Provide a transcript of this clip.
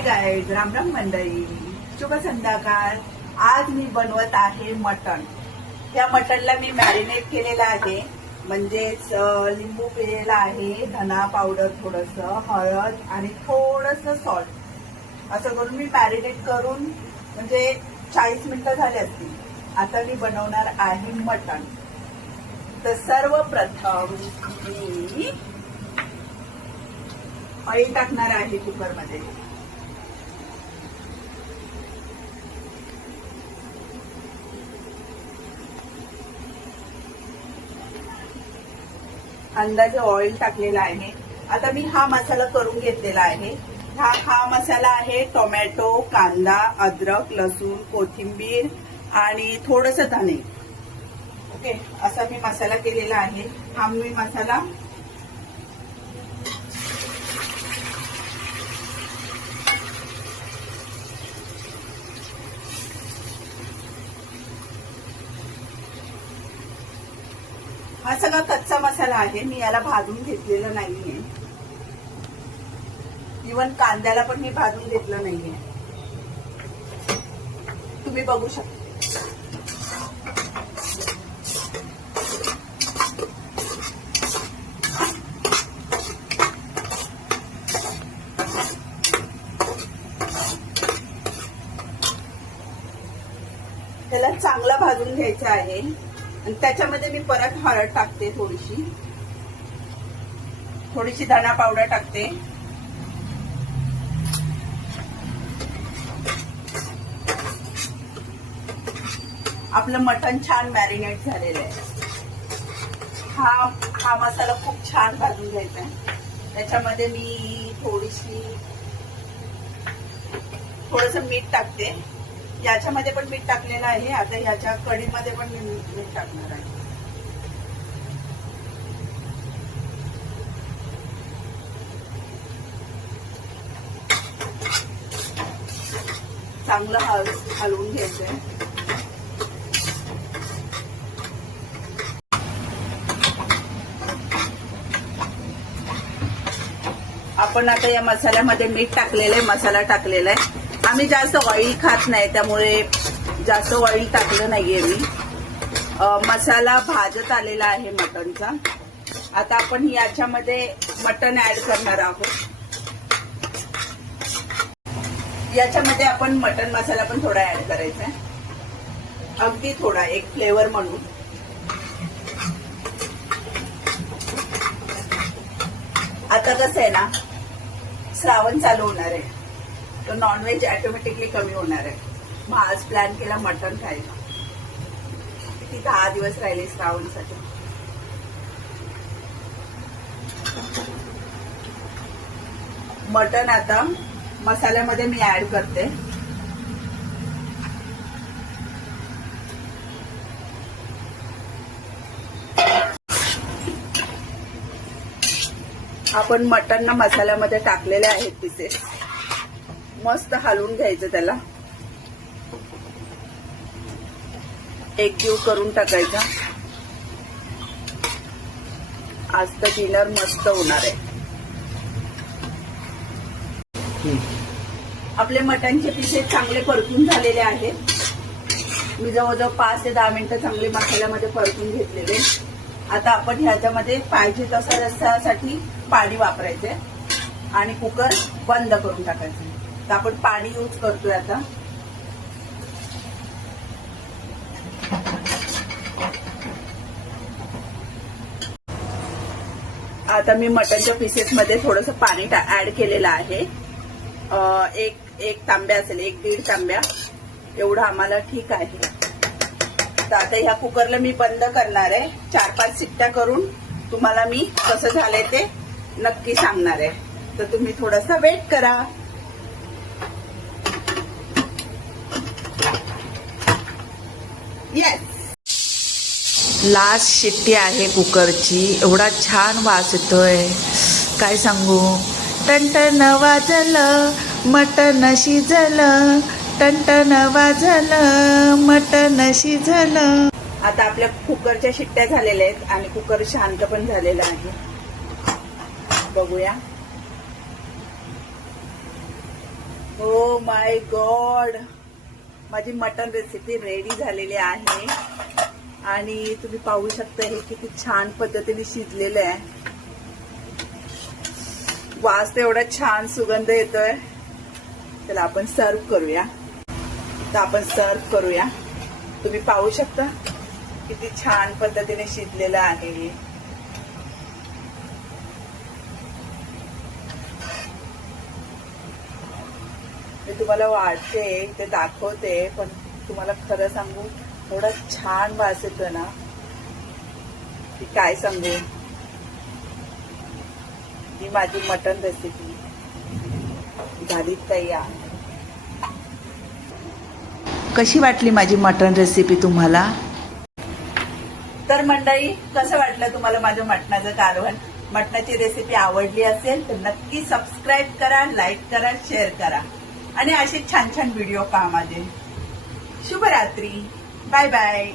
Hi guys, Ram Ram मंडळी, शुभ संध्याकाळ। आज मी बनवत आहे मटण। त्या मटणला मी मॅरिनेट केलेलं आहे, म्हणजेच लिंबू पिळलेला आहे, धना पावडर, थोडस हळद आणि थोडस सॉल्ट असं करून मी मॅरिनेट करून म्हणजे 40 मिनिटं झाली असतील। आता मी बनवणार आहे मटण। तर सर्वप्रथम मी ऑइल टाकणार आहे कुकरमध्ये। अंदाजे ऑइल टाकलेला आहे। आता मी हा मसाला करून घेतलेला आहे। हा मसाला आहे टोमॅटो, कांदा, अद्रक, लसूण, कोथिंबीर आणि थोडंसं धने। ओके, असा मी मसाला केलेला आहे। हा मी मसाला हा सगळा कच्चा मसाला आहे, मी याला भाजून घेतलेला नाहीये। इवन कांद्याला पण मी भाजून घेतलं नाहीये, तुम्ही बघू शकता। त्याला चांगला भाजून घ्यायचं आहे आणि त्याच्यामध्ये मी परत हळद टाकते, थोडीशी धना पावडर टाकते। आपलं मटण छान मॅरिनेट झालेलं आहे। हा मसाला खूप छान भाजून घ्यायचा आहे। त्याच्यामध्ये मी थोडंसं मीठ टाकते। याच्यामध्ये पण मीठ टाकलेलं आहे, आता याच्या कढीमध्ये पण मी मीठ टाकणार आहे। चांगलं हलवून घ्यायचंय। आपण आता या मसाल्यामध्ये मीठ टाकलेलं आहे, मसाला टाकलेला आहे। आम्ही जास्त ऑइल खात नाही, त्यामुळे जास्त ऑइल टाकलं नाहीये मी। मसाला भाजत आलेला आहे मटणचा। आता आपण याच्यामध्ये मटण ऍड करणार आहोत। याच्यामध्ये आपण मटण मसाला पण थोडा ऍड करायचा आहे, अगदी थोडा, एक फ्लेवर म्हणून। आता कसं आहे ना, श्रावण चालू होणार आहे, तर नॉनव्हेज ऑटोमॅटिकली कमी होणार आहे। मग आज प्लॅन केला मटण खायला। किती 10 दिवस राहिले श्रावणसाठी। मटण आता मसाल्यामध्ये मी ऍड करते। आपण मटण ना मसाल्यामध्ये टाकलेले आहेत पीसेस, मस्त हलवून घ्यायचं, त्याला एकजीव करून टाकायचा। आज तर डिनर मस्त होणार आहे। आपले मटणचे पीसेस चांगले परतून झालेले आहेत। मी जवळजवळ 5 ते 10 मिनिटं चांगले मसाल्यामध्ये परतून घेतलेले। आता आपण ह्याच्यामध्ये पाहिजे तसं रस्स्यासाठी पाणी वापरायचंय आणि कुकर बंद करून टाकायचं। तर आपण पाणी यूज करतोय आता। आता मी मटनच्या पीसेस मध्ये थोडंसं पाणी ऍड केलेलं आहे। एक तांब्या असेल, 1-1.5 तांब्या एवढं आम्हाला ठीक आहे। तर आता ह्या कुकरला मी बंद करणार आहे। 4-5 शिट्ट्या करून तुम्हाला मी कसं झालंय ते नक्की सांगणार आहे, तर तुम्ही थोडासा वेट करा। येस, लास्ट शिट्टी आहे कुकरची। एवढा छान वास येतोय, काय सांगू। टनटन वाजलं, मटण शिजलं, टनटन वाजलं, मटण शिजलं। आता आपल्या कुकरच्या शिट्ट्या झालेल्या आहेत आणि कुकर शांत पण झालेला आहे। बघूया, माय गॉड, माझी मटन रेसिपी रेडी झालेली आहे आणि तुम्ही पाहू शकता हे किती छान पद्धतीने शिजलेलं आहे. वास तर एवढा छान सुगंध येतोय. चला आपण सर्व करूया. तर आपण सर्व करूया. तुम्ही पाहू शकता किती छान पद्धतीने शिजलेलं आहे. मी तुम्हाला वाटते ते दाखवते, पण तुम्हाला खरं सांगू एवढा छान वास येतो ना की काय सांगू. ही माझी मटन रेसिपी झाली तयार. कशी वाटली माझी मटण रेसिपी तुम्हाला? तर मंडळी, कसं वाटलं तुम्हाला माझं मटणाचं कालवण? मटणाची रेसिपी आवडली असेल तर नक्की सबस्क्राईब करा, लाईक करा, शेअर करा आणि असे छान छान व्हिडिओ पहा माझे. शुभरात्री. Bye bye.